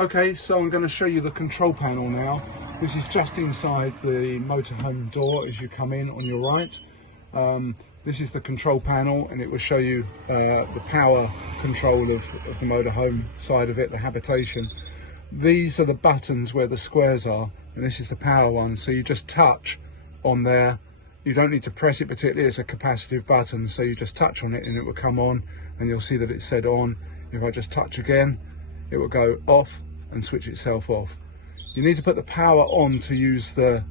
Okay, so I'm going to show you the control panel now. This is just inside the motorhome door as you come in on your right. This is the control panel, and it will show you the power control of the motorhome side of it, the habitation. These are the buttons where the squares are, and this is the power one. So you just touch on there. You don't need to press it particularly, it's a capacitive button, so you just touch on it and it will come on, and you'll see that it's said on. If I just touch again, it will go off and switch itself off. You need to put the power on to use the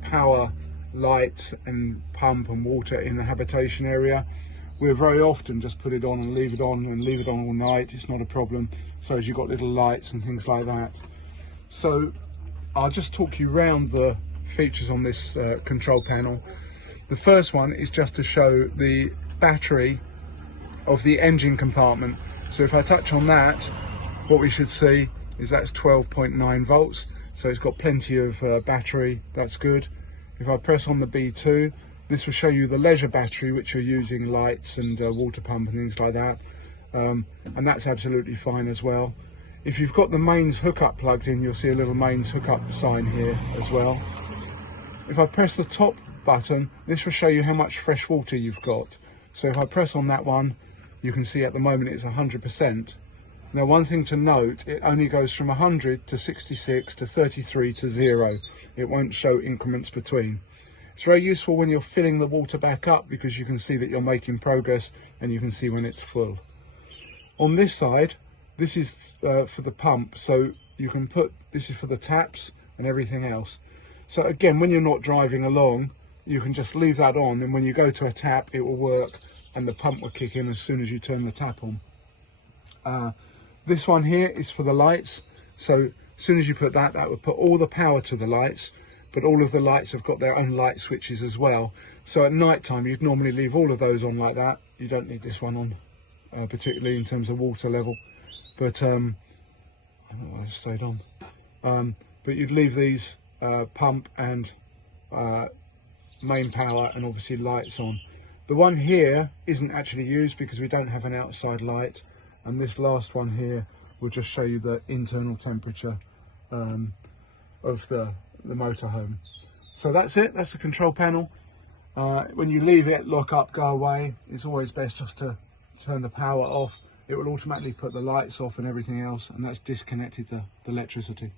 power lights and pump and water in the habitation area. We'll very often just put it on and leave it on all night. It's not a problem. So as you've got little lights and things like that. So I'll just talk you around the features on this control panel. The first one is just to show the battery of the engine compartment. So if I touch on that, what we should see is that's 12.9 volts. So it's got plenty of battery, that's good. If I press on the B2, this will show you the leisure battery, which you're using lights and water pump and things like that. And that's absolutely fine as well. If you've got the mains hookup plugged in, you'll see a little mains hookup sign here as well. If I press the top button, this will show you how much fresh water you've got. So if I press on that one, you can see at the moment it's 100%. Now, one thing to note, it only goes from 100 to 66 to 33 to 0. It won't show increments between. It's very useful when you're filling the water back up, because you can see that you're making progress and you can see when it's full. On this side, this is for the pump, so you can put, this is for the taps and everything else. So again, when you're not driving along, you can just leave that on, and when you go to a tap, it will work and the pump will kick in as soon as you turn the tap on. This one here is for the lights. So as soon as you put that, that will put all the power to the lights, but all of the lights have got their own light switches as well. So at night time, you'd normally leave all of those on like that. You don't need this one on, particularly in terms of water level. But I don't know why I stayed on. But you'd leave these pump and main power and obviously lights on. The one here isn't actually used because we don't have an outside light. And this last one here will just show you the internal temperature of the motorhome. So that's it, that's the control panel. When you leave it, lock up, go away, it's always best just to turn the power off. It will automatically put the lights off and everything else, and that's disconnected the electricity.